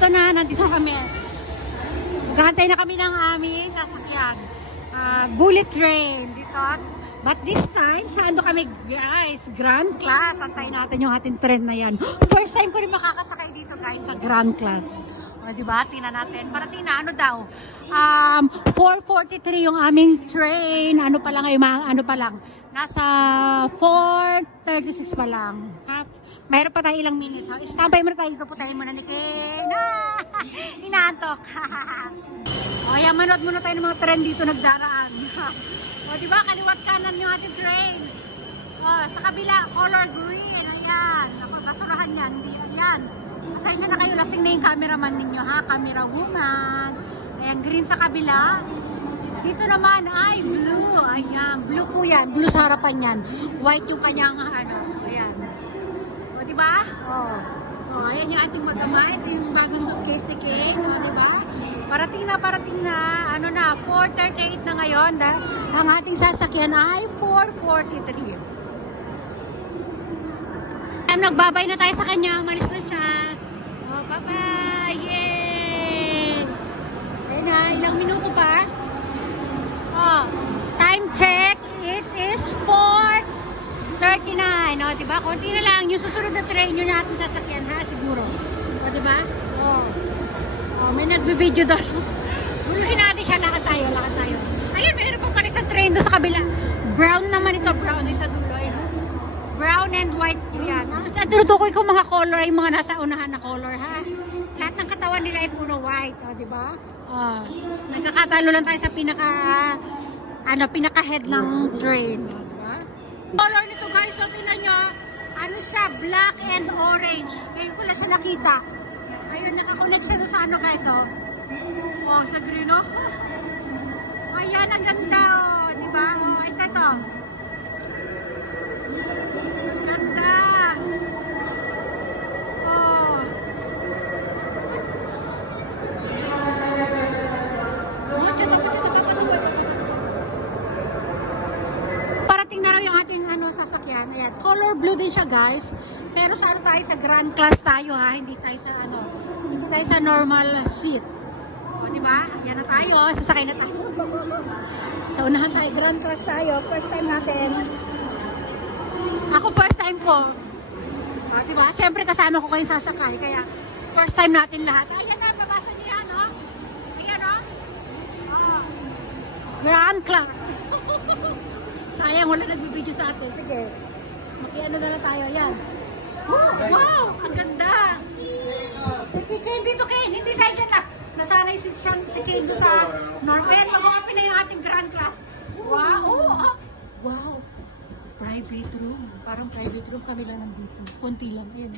Ito na, nandito kami. Maghahantay na kami ng aming sasakyan. Bullet train dito. But this time, saan do kami guys? Grand Class. Antayin natin yung ating train na yan. First time ko rin makakasakay dito guys sa Grand Class. O diba? Tingnan natin. Parating na ano daw? 4:43 yung aming train. Ano pa lang ngayon? Ano pa lang? Nasa 4:36 pa lang. Mayroon pa tayo ilang minutes. So, standby muna tayo. Puputahin muna ni Ken. Inaantok. O, ayan, manood muna tayo ng mga tren dito nagdaraan. O, diba? Kaliwat kanan yung ating train. O, sa kabila, color green. Ayan. Ako, basurahan yan. Hindi, ayan. Pasensya na kayo. Lasing na yung cameraman ninyo, ha? Camera woman. Ayan, green sa kabila. Dito naman ay blue. Ayan, blue po yan. Blue sa harapan yan. White yung kanyang, ano. Ayan. O, diba? O, ayan yung ating magama. Ito yung bagong suitcase ni King. O, diba? Parating na. Ano na, 4:38 na ngayon. Ang ating sasakyan ay 4:43. Nagbabay na tayo sa kanya. Malis na siya. O, bye-bye. Yay! Ayan na, ilang minuto pa. O, time check. It is 4:39. O, diba? Konti na lang. Yung susunod na train yun natin sasakyan, ha? Siguro. O, diba? O, may nagbe-video doon. Buluhin natin siya. Lakad tayo. Ayun, mayroon pa pala sa train doon sa kabila. Brown naman ito. Brown ay sa dulo. Ayun. Brown and white yan. Tinutukoy ko mga color, yung mga nasa unahan na color, ha? Lahat ng katawan nila ay puro white. O, diba? O, nagkakatalo lang tayo sa pinaka-head ng train. Color nito guys, so tingnan nyo, ano siya, black and orange. Ngayon ko lang siya nakita. Ayun, nakakonect siya sa ano guys, oh. Oh, sa green, oh. Ayan, ang ganda, oh. Diba? Oh, ito. Ganda. Oh. Parating na raw yung ating sasakyan. Ayan, color blue din siya guys. Pero sa ano tayo, sa Grand Class tayo ha, hindi tayo sa normal seat. O diba? Ayan na tayo, sasakay na tayo. Sa unahan tayo, Grand Class tayo. First time natin. Ako first time ko. Diba? Siyempre kasama ko kayo sasakay. Kaya first time natin lahat. Ayan na, babasa niyo yan, no? Ayan, no? Oh. Grand Class. Sayang, wala nagbibideo sa atin. Sige. Makiano na lang tayo. Ayan. Wow! Ang ganda! Ken, dito Ken! Hindi tayo dyan na! Nasanay si Ken sa normal. Ayan, mag-open na yung ating Grand Class. Wow! Oh, wow! Private room. Parang private room kami lang nandito. Konti lang yun.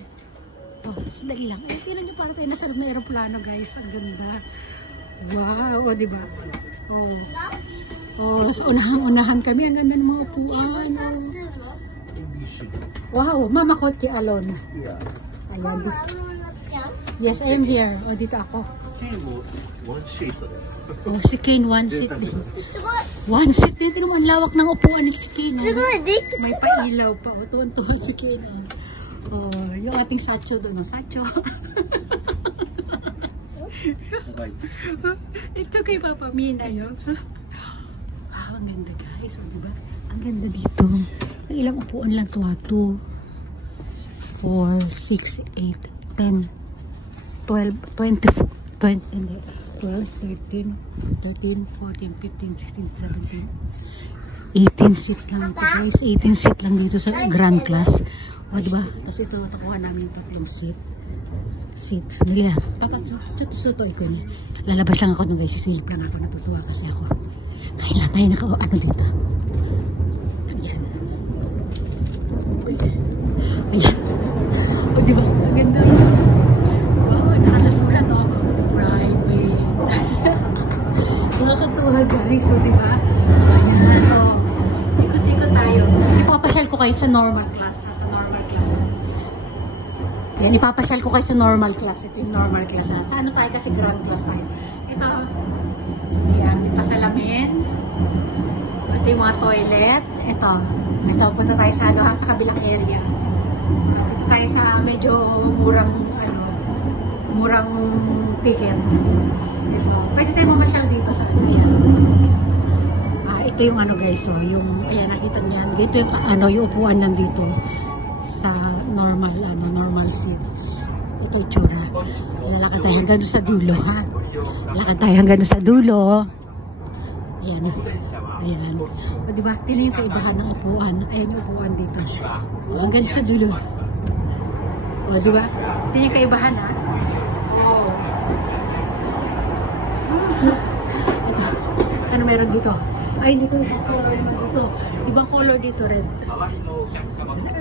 Oh, sandali lang. Eh, tinan nyo parang tayo nasa loob na aeroplano guys. Ang ganda. Wow! O, diba? Oh. Oh, sa unahan kami. Ang ganda ng mga upuan. Oh. Wow, Mama Kotki alone. Ayan. Yes, I am here. O, dito ako. Oh, si Kane, one seat din. One seat din. Tignan mo, ang lawak ng upuan ni Kane. May pailaw pa. O, tuwan-tuwan si Kane. Oh, yung ating sacho doon. O, sacho. Ito kay Papa Mina yun. Wow, ang ganda guys. O, diba? Ang ganda dito. Ang ilang upuan lang to ha. 2, 4, 6, 8, 10, 12, 20, 20, 12, 13, 14, 15, 16, 17, 18 seat lang ito guys. 18 seat lang dito sa Grand Class. O diba? Tapos ito, takuha namin yung tatlong seats. Dali lang. Papasutoy ko niya. Lalabas lang ako nung guys. Sisilip lang ako. Natutuwa kasi ako. Kailan tayo ano dito. Ayan. O, diba? Ang ganda. Oh, nakalasulat o. Private. Nakakatuwa guys. O, diba? Ayan. So, ikot-ikot tayo. Ipapasyal ko kayo sa normal class. Sa normal class. Ayan, ipapasyal ko kayo sa normal class. Ito yung normal class. Sa ano tayo kasi Grand Class tayo. Ito. Ayan, may pasalamin. Ito yung mga toilet. Ito. Ito, punta tayo sa kabilang area. Dito tayo sa medyo murang murang ticket. Ito. Pwede tayo mamasyal dito sa ano yan. Ito yung ano guys, so yung, ayan, nakita niyan. Dito yung, ano, yung upuan lang dito sa normal, ano, normal seats. Ito yung tsura. Lalakad tayo hanggang doon sa dulo, ha? Lalakad tayo hanggang doon sa dulo. Ayan. Ayan. O, diba? Tingnan yung kaibahan ng upuan. Ayan yung upuan dito. O, hanggang sa dulo. O, diba? Tingnan yung kaibahan, ha? O. Ito. Ano meron dito? Ay, dito yung color naman dito. Ibang color dito, red.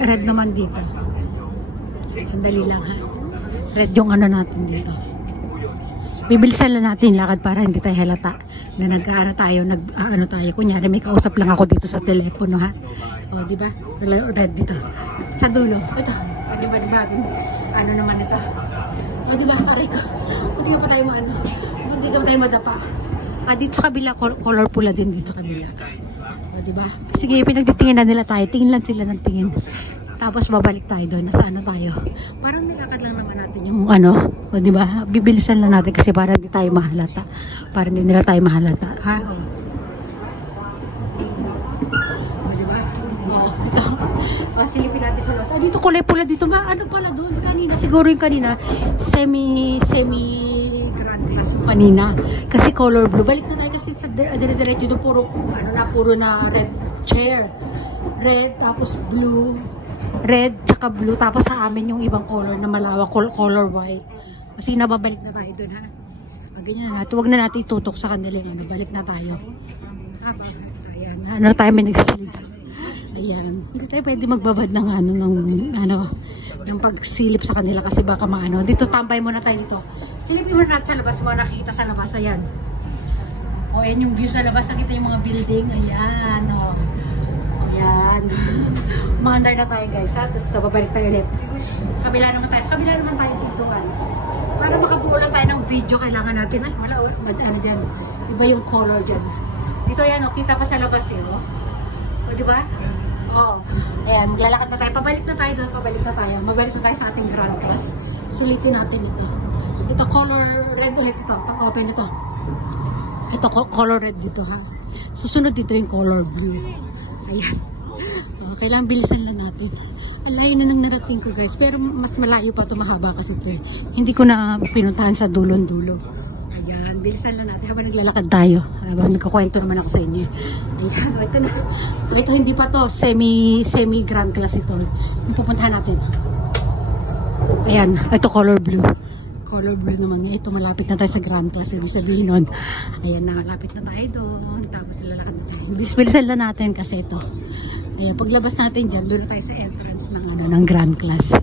Red naman dito. Sandali lang, ha? Red yung ano natin dito. Bibilisan lang natin lakad para hindi tayo halata na nag-aano tayo, nag-ano tayo. Kunyari may kausap lang ako dito sa telepono, ha? O, di ba? Red dito. Sa dulo. Ito. Di ba, ano naman ito? O, di ba? Aray ko. Hindi pa tayo maano. Hindi ka tayo madapa. Dito sa kabila, color pula din dito sa kabila. O, di ba? Sige, pinagtitingin na nila tayo. Tingin lang sila ng tingin. Tapos babalik tayo doon. Nasa ano tayo? Parang nilakad lang naman natin yung ano. O, di ba? Bibilisan lang natin kasi para hindi tayo mahalata. Para hindi nila tayo mahalata. Ha? O, di ba? O, ito. O, silipin natin sa labas. Dito kulay pula dito. Ano pala doon? Kanina, siguro yung kanina, semi-grand class yung kanina. Kasi color blue. Balik na tayo kasi sa dire-diretso doon puro na red chair. Red, tapos blue. Red, tsaka blue. Tapos sa amin yung ibang color na malawak, color white. Kasi nababalik na tayo doon, ha? Ganyan na natin. Huwag na natin itutok sa kanila. Ano, balik na tayo. Ayan. Ano tayo may nagsisilip. Ayan. Hindi tayo pwede magbabad ng ng pagsilip sa kanila kasi baka maano. Dito tambay muna tayo dito. Silipin mo natin sa labas. Mga nakikita sa labas. Ayan. O, ayan yung view sa labas. Nakita yung mga building. Ayan. O. Ayan. Maandar na tayo guys, ha? Tapos babalik tayo ulit. Sa kabila naman tayo. Sa kabila naman tayo dito, para makabuo lang tayo ng video, kailangan natin. Ay, wala, ano dyan. Iba yung color dyan. Dito yan, o. Kita pa sa labas, eh, o. O, diba? O. Ayan, maglalakad na tayo. Pabalik na tayo doon. Pabalik na tayo. Mabalik na tayo sa ating grand class. Sulitin natin ito. Ito, color red ulit ito. Pag-open ito. Ito, color red dito, ha? Susunod dito yung color blue. Ayan. O, kailangan bilisan lang natin. Ang layo na nang narating ko guys. Pero mas malayo pa ito, mahaba kasi ito. Hindi ko na pinuntahan sa dulon-dulo. Ayan, bilisan lang natin habang naglalakad tayo. Habang nagkukwento naman ako sa inyo. Ayan, ito na. Ito hindi pa to, semi-grand class ito. Yung pupuntahan natin. Ayan, ito color blue. Color blue naman nga. Ito malapit na tayo sa grand class. Ibig sabihin nun. Ayan na, malapit na tayo doon. Tapos lalakad na tayo. Bilisan lang natin kasi ito. Ayan, paglabas natin dyan, doon tayo sa entrance ng grand class.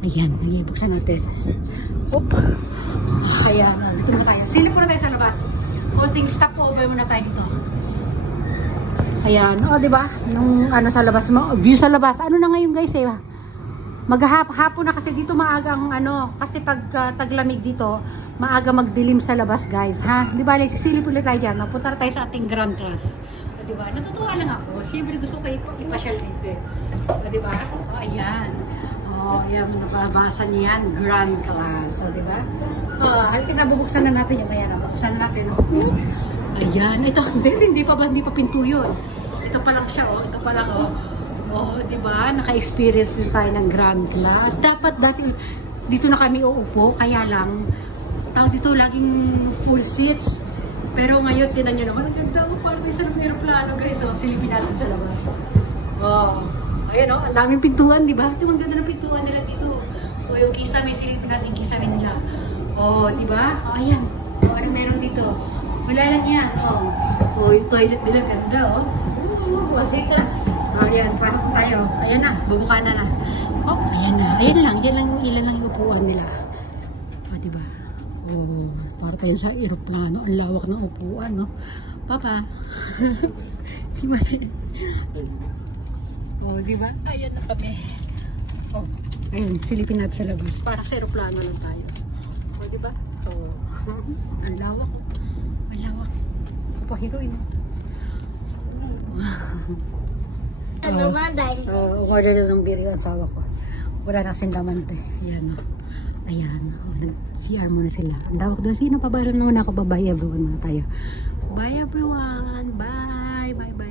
Ayan, buksan natin. Hop. Ayan, dito na tayo. Silip muna tayo sa labas. Konting stop over muna tayo dito. Ayan, o, diba? Nung sa labas mo, view sa labas. Ano na ngayon guys, eh? Maghapon na kasi dito maaga ang kasi pag taglamig dito, maaga magdilim sa labas guys, ha? Diba, sisilip ulit tayo dyan. Napunta tayo sa ating grand class. Diba? Natutuwa lang ako. Siyempre gusto ko ipasyal dito. Diba? O, ayan. O, ayan. Nababasa niyo yan. Grand class. O, diba? O, pinabubuksan na natin yan. Ayan. Nabuksan na natin. O. Ayan. Ito. Hindi pa pinto yun. Ito pa lang siya. O. Ito pa lang. O. O, diba? Naka-experience din tayo ng grand class. Dapat dati dito na kami uupo. Kaya lang dito laging full seats. Pero ngayon, tinan nyo naman, ang ganda ko parang isa ng aeroplano guys. So, silipin natin sa labas. Oh, ayan o, ang daming pintuan, di ba? Ang ganda ng pintuan nila dito. O, yung kisame, silipin natin yung kisame nila. Oh, di ba? O, ayan. O, ano meron dito? Wala lang yan. O, yung toilet nila, ganda o. Wasik lang. O, ayan, pasok tayo. Ayan na, bubuka na. O, ayan na. Ayan lang, ilan lang yung upuan nila. O, di ba? Oh, para tayo sa aeroplano. Ang lawak ng upuan, no? Papa. Si Masay. Oh, di ba? Ayan na kami. Oh, ayun, silipin natin sa labas. Para sa aeroplano lang tayo. Oh, di ba? Oh, ang lawak. Ang lawak. Papahiroin. Ano man dahil? Order na ng beer yung asawa ko. Wala na kasing laman, te. Ayan, no? Ayan, nag-CR muna sila. Ang dawak doon, sino pa ba? Alam naman ako, bye everyone muna tayo. Bye everyone, bye, bye, bye.